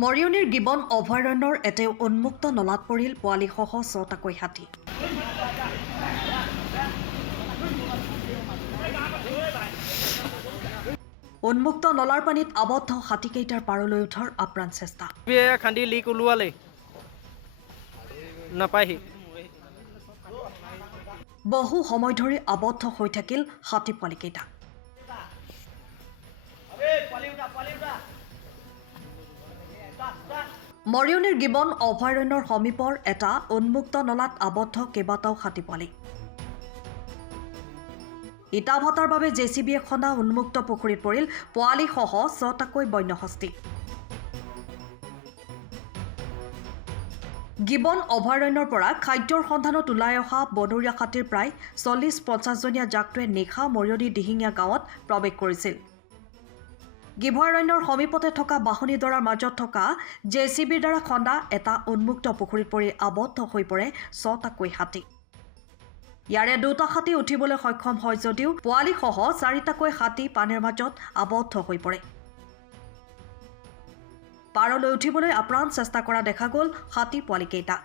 মৰিয়নিৰ গিবন অভয়াৰণ্যৰ এটি উন্মুক্ত নলাত পৰিল পোৱালিসহ ৬টাকৈ হাতী। উন্মুক্ত নলাৰ পানীত আবদ্ধ হাতীকেইটাৰ পাৰলৈ উঠাৰ আপ্ৰাণ চেষ্টা। খান্দি লিক ওলোৱালে নাপায়হি। বহু সময় ধৰি আবদ্ধ হৈ থাকিল হাতী পোৱালিকেইটা। মৰিয়নিৰ গিবন অভয়াৰণ্যৰ সমীপৰ এটা উন্মুক্ত নলাত আবদ্ধ কেইবাটাও হাতী পোৱালি। ইটা ভাটাৰ বাবে জেচিবিয়ে খন্দা উন্মুক্ত পুখুৰীত পৰিল পোৱালিসহ ৬টাকৈ বন্যহস্তী। গিবন অভয়াৰণ্যৰ পৰা খাদ্যৰ সন্ধানত ওলাই অহা বনৰীয়া হাতীৰ প্ৰায় ৪০-৫০জনীয়া জাকটোৱে নিশা মৰিয়নি দিহিঙীয়া গাঁৱত প্ৰৱেশ কৰিছিল। গিভয়াৰণ্যৰ সমীপতে থকা বাহনীডৰাৰ মাজত থকা জেচিবিৰ দ্বাৰা খন্দা এটা উন্মুক্ত পুখুৰীত পৰি আবদ্ধ হৈ পৰে ৬টাকৈ হাতী। ইয়াৰে ২টা হাতী উঠিবলৈ সক্ষম হয় যদিও পোৱালিসহ ৪টাকৈ হাতী পানীৰ মাজত আবদ্ধ হৈ পৰে। পাৰলৈ উঠিবলৈ আপ্ৰাণ চেষ্টা কৰা দেখা গ'ল হাতী পোৱালিকেইটা।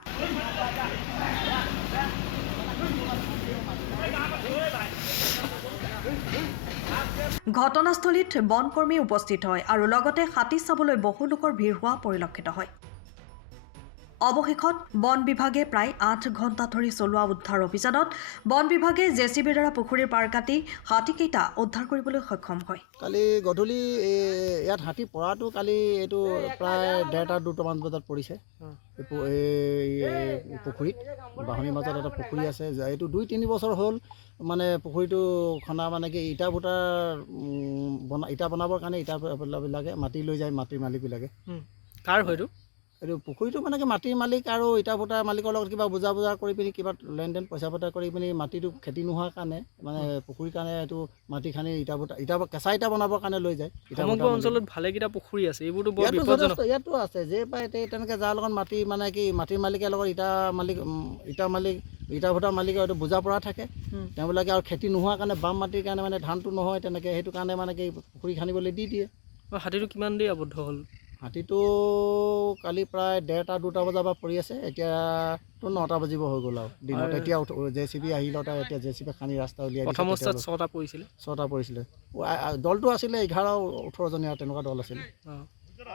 ঘটনাস্থলীত বনকৰ্মী উপস্থিত হয় আৰু লগতে হাতী চাবলৈ বহু লোকৰ ভিৰ হোৱা পৰিলক্ষিত হয়। অৱশেষত বন বিভাগে প্ৰায় ৮ ঘণ্টা ধৰি চলোৱা উদ্ধাৰ অভিযানত বন বিভাগে জেচিবিৰ দ্বাৰা পুখুৰীৰ পাৰ কাটি হাতীকেইটা উদ্ধাৰ কৰিবলৈ সক্ষম হয়। কালি গধূলি ইয়াত হাতী পৰাটো কালি এইটো প্ৰায় ১:৩০-২টামান বজাত পৰিছে। এই পুখুৰীত বাহনীৰ মাজত এটা পুখুৰী আছে, এইটো ২-৩ বছৰ হ'ল। মানে পুখুৰীটো খন্দা মানে কি ইটা বনাবৰ কাৰণে ইটাবিলাকে মাটি লৈ যায়, মাটিৰ মালিকবিলাকে। কাৰ হয়তো এইটো পুখুৰীটো মানে কি মাটিৰ মালিক আৰু ইটা ভটাৰ মালিকৰ লগত কিবা বুজা কৰি পিনি কিবা লেনদেন পইচা পতা কৰি পিনি মাটিটো খেতি নোহোৱাৰ কাৰণে মানে পুখুৰীৰ কাৰণে এইটো মাটি খানি ইটা কেঁচা ইটা বনাবৰ কাৰণে লৈ যায়। সমগ্ৰ অঞ্চলত ভালেকেইটা পুখুৰী আছে, এইবোৰতো বৰ বিপদজনক। ইয়াতো আছে যে পায় তেনেকৈ যাৰ লগত মাটি মানে কি মাটিৰ মালিকৰ লগত ইটা ভটাৰ মালিকৰ এইটো বুজা পৰা থাকে। তেওঁবিলাকে আৰু খেতি নোহোৱাৰ কাৰণে বাম মাটিৰ কাৰণে মানে ধানটো নহয় তেনেকৈ, সেইটো কাৰণে মানে কি পুখুৰী খান্দিবলৈ দি দিয়ে। হাতীটো কিমান দেৰি আবদ্ধ হ'ল? হাতীটো কালি প্ৰায় ১:৩০-২টা বজাৰ পৰা পৰি আছে, এতিয়াতো 9টা বাজিব হৈ গ'ল আৰু দিনত। এতিয়া জেচিবি আহিল, এতিয়া জেচিবি খান্দি ৰাস্তা উলিয়াই প্ৰথম অৱস্থাত ৬টা পৰিছিলে। ৬টা পৰিছিলে। দলটো আছিলে 11-18জনীয়া তেনেকুৱা দল আছিলে।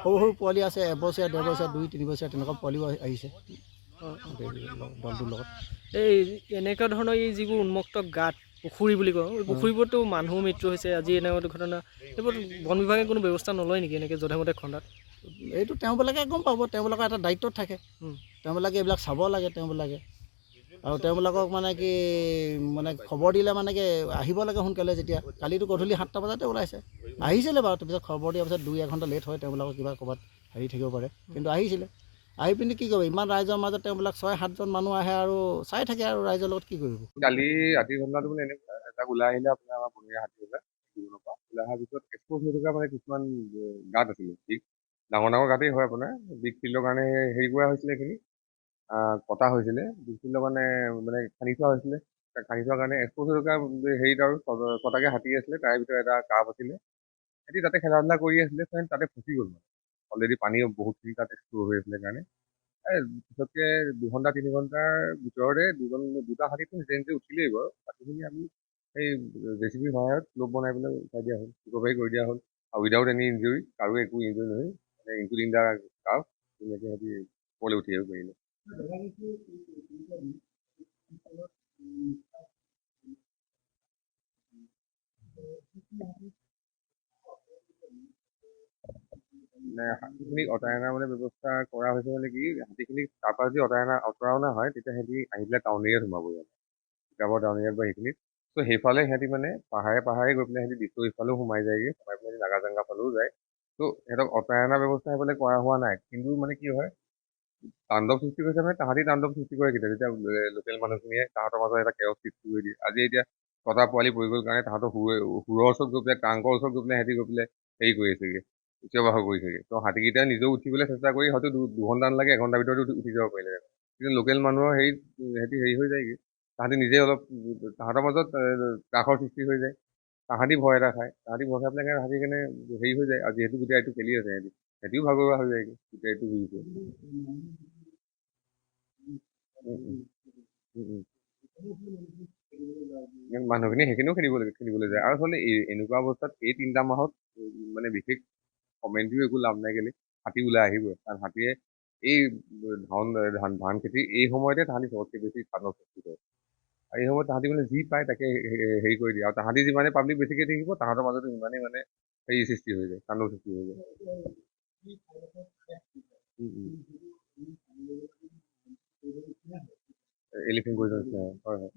সৰু সৰু পোৱালি আছে, 1 বছৰীয়া, 1.5 বছৰীয়া, 2-3 বছৰীয়া তেনেকুৱা পোৱালিও আহিছে দলটোৰ লগত। এই এনেকুৱা ধৰণৰ এই যিবোৰ উন্মুক্ত গাঁত পুখুৰী বুলি কওঁ, এই পুখুৰীবোৰতো মানুহৰ মৃত্যু হৈছে আজি এনেকুৱা ঘটনা, এইবোৰ বন বিভাগে কোনো ব্যৱস্থা নলয় নেকি এনেকৈ যধে মধে খন্দাত? এইটো তেওঁবিলাকে গম পাব, তেওঁবিলাকৰ এটা দায়িত্বত থাকে। তেওঁবিলাকে এইবিলাক চাব লাগে তেওঁবিলাকে, আৰু তেওঁবিলাকক মানে কি মানে খবৰ দিলে মানে কি আহিব লাগে সোনকালে। যেতিয়া কালিতো গধূলি 7টা বজাতে ওলাইছে, আহিছিলে বাৰু। তাৰপিছত খবৰ দিয়াৰ পিছত 2-1 ঘণ্টা লেট হয়, তেওঁবিলাকৰ কিবা ক'ৰবাত হেৰি থাকিব পাৰে, কিন্তু আহিছিলে। আহি পিনি কি কৰিব, ইমান ৰাইজৰ মাজত তেওঁবিলাক 6-7জন মানুহ আহে আৰু চাই থাকে আৰু ৰাইজৰ লগত কি কৰিব। কালি ৰাতিৰ ঘটনাটো মানে এনেকুৱা, এটা ওলাই আহিলে আপোনাৰ আমাৰ বনৰীয়া হাতী ওলাই জীৱনৰ পৰা ওলাই অহাৰ পিছত এক্সপ'জ হৈ থকা মানে কিছুমান গাঁত আছিলে, ডাঙৰ ডাঙৰ গাঁতেই হয় আপোনাৰ। বিগ ফিল্ডৰ কাৰণে হেৰি কৰা হৈছিলে, এইখিনি কটা হৈছিলে। বিগ ফিল্ডৰ কাৰণে মানে খান্দি থোৱা হৈছিলে, খান্দি থোৱাৰ কাৰণে এক্সপ'জ হৈ থকা হেৰিত আৰু ছটাকৈ হাতী আছিলে, তাৰে ভিতৰত এটা কাপ আছিলে। সিহঁতি তাতে খেলা ধূলা কৰি আছিলে, তাতে ফচি গ'ল। মানে অলৰেডি পানী বহুতখিনি তাত এক্সপ্ল'ৰ হৈ আছিলে কাৰণে পিছতকে 2-3 ঘণ্টাৰ ভিতৰতে দুটা হাতীটো নিজে নিজে উঠিলেই বাৰু। বাকীখিনি আমি সেই জেচিবিৰ সহায়ত শ্লোপ বনাই পেলাই উঠাই দিয়া হ'ল, ৰিকভাৰী কৰি দিয়া হ'ল, আৰু উইদাউট এনি ইঞ্জুৰি, কাৰো একো ইঞ্জুৰি নহয়, ইনক্লুডিং দ্য কাফ। তেনেকৈ সিহঁতি ওপৰলৈ উঠি আহিব পাৰিলে। হাতীখিনিক অঁতাই অনাৰ মানে ব্যৱস্থা কৰা হৈছে মানে কি, হাতীখিনিক তাৰপৰা যদি অঁতৰাই অনা হয়, তেতিয়া সিহঁতি আহি পেলাই টাউন এৰিয়াত সোমাব ইয়াত, তিতাবৰ টাউন এৰিয়াত বা সেইখিনিত। ত' সেইফালে সিহঁতি মানে পাহাৰে গৈ পেলাই সিহঁতি ডিছৰ ইফালেও সোমাই যায়গৈ, সোমাই পেলাই নাগাজাঙ্গা ফালেও যায়। ত' সিহঁতক অঁতৰাই অনাৰ ব্যৱস্থা সেইফালে কৰা হোৱা নাই। কিন্তু মানে কি হয়, তাণ্ডৱ সৃষ্টি কৰিছে মানে তাহাঁতি তাণ্ডৱ সৃষ্টি কৰে কেতিয়া, যেতিয়া লোকেল মানুহখিনিয়ে তাহাঁতৰ মাজত এটা কেওছ সৃষ্টি কৰি দিয়ে। আজি এতিয়া 6টা পোৱালি পৰি গ'ল কাৰণে তাহাঁতৰ সুৰৰ ওচৰত গৈ পেলাই, ট্ৰাংকৰ ওচৰত গৈ পেলাই সিহঁতি হেৰি কৰি আছেগৈ, চিঞৰ বাখৰ কৰি থাকে। ত' হাতীকেইটাই নিজেও উঠিবলৈ চেষ্টা কৰি হয়তো 2 ঘণ্টা নালাগে, 1 ঘণ্টাৰ ভিতৰতে উঠি যাব পাৰিলে। কিন্তু লোকেল মানুহৰ সিহঁতি হেৰি হৈ যায়গৈ, তাহাঁতি নিজে অলপ তাহাঁতৰ মাজত ত্ৰাসৰ সৃষ্টি হৈ যায়। তাহাঁতি ভয় এটা খায়, তাহাঁতি ভয় খাই পেলাই হাতী কাৰণে হেৰি হৈ যায়। আৰু যিহেতু গোটেই এইটো খেলি আছে সিহঁতি, সিহঁতিও ভাগৰুৱা হৈ যায়গৈ তেতিয়া এইটো বুজিছে মানুহখিনি সেইখিনিও খেলিবলৈ যায় আৰু আচলতে এনেকুৱা অৱস্থাত এই 3টা মাহত মানে বিশেষ কমেণ্টৰিও একো লাভ নাই কেলে হাতী ওলাই আহিবই কাৰণ হাতীয়ে এই ধান খেতি এই সময়তে তাহাঁতি চবতকে বেছি ধানৰ সৃষ্টি কৰে আৰু এই সময়ত তাহাঁতি মানে যি পায় তাকে হেৰি কৰি দিয়ে আৰু তাহাঁতি যিমানে পাব্লিক বেছিকে থাকিব তাহাঁতৰ মাজতো সিমানেই মানে হেৰি সৃষ্টি হৈ যায় কান্দৰ সৃষ্টি হৈ যায় এলিফেণ্ট কৰিছে হয় হয়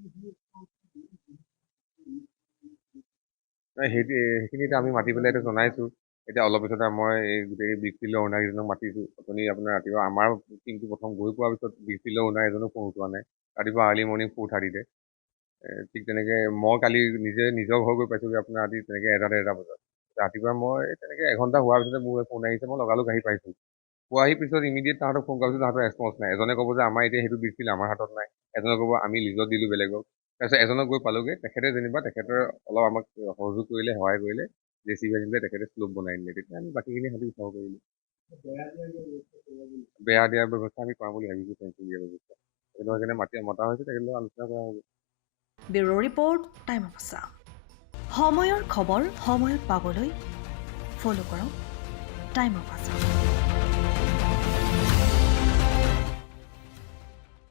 সেইখিনি এতিয়া আমি মাতি পেলাই এতিয়া জনাইছো এতিয়া অলপ পিছতে মই এই গোটেই বিগ ফিল্ডৰ অ'নাৰ কেইজনক মাতিছো অথনি আপোনাৰ ৰাতিপুৱা আমাৰ টিমটো প্ৰথম গৈ পোৱাৰ পিছত বিগ ফিল্ডৰ অ'নাৰ এজনো ফোন উঠোৱা নাই ৰাতিপুৱা আৰ্লি মৰ্ণিং 4:30 ঠিক তেনেকে মই কালি নিজৰ ঘৰ গৈ পাইছোগৈ আপোনাৰ ৰাতি তেনেকে 1:30 বজাত ৰাতিপুৱা মই তেনেকে এঘণ্টা হোৱাৰ পিছতে মোৰ ফোন আহিছে মই লগালগ আহি পাইছো পোৱাহি পিছত ইমিডিয়েট তাহাঁতক ফোন কৰাৰ পিছত তাহাঁতৰ ৰেছপন্স নাই এজনে ক'ব যে আমাৰ এতিয়া সেইটো বিগ ফিল্ড আমাৰ হাতত নাই এজনে ক'ব আমি লিজত দিলো বেলেগক তাৰপিছত এজনক গৈ পালোগে তেখেতে যেনিবা তেখেতৰ অলপ আমাক সহযোগ কৰিলে সহায় কৰিলে JCB আনি পেলাই তেখেতে শ্লোপ বনাই দিলে তেতিয়া আমি বাকীখিনি হাতী উঠাব পাৰিলো বেয়া দিয়াৰ ব্যৱস্থা আমি কৰাম বুলি ভাবিছো ফেঞ্চিং দিয়াৰ ব্যৱস্থা তেখেতৰ সেইকাৰণে মতা হৈছে তেখেতৰ আলোচনা কৰা হ'ব bureau report time of Assam সময়ৰ খবৰ সময়ত পাবলৈ ফ'ল' কৰক টাইম অফ আছাম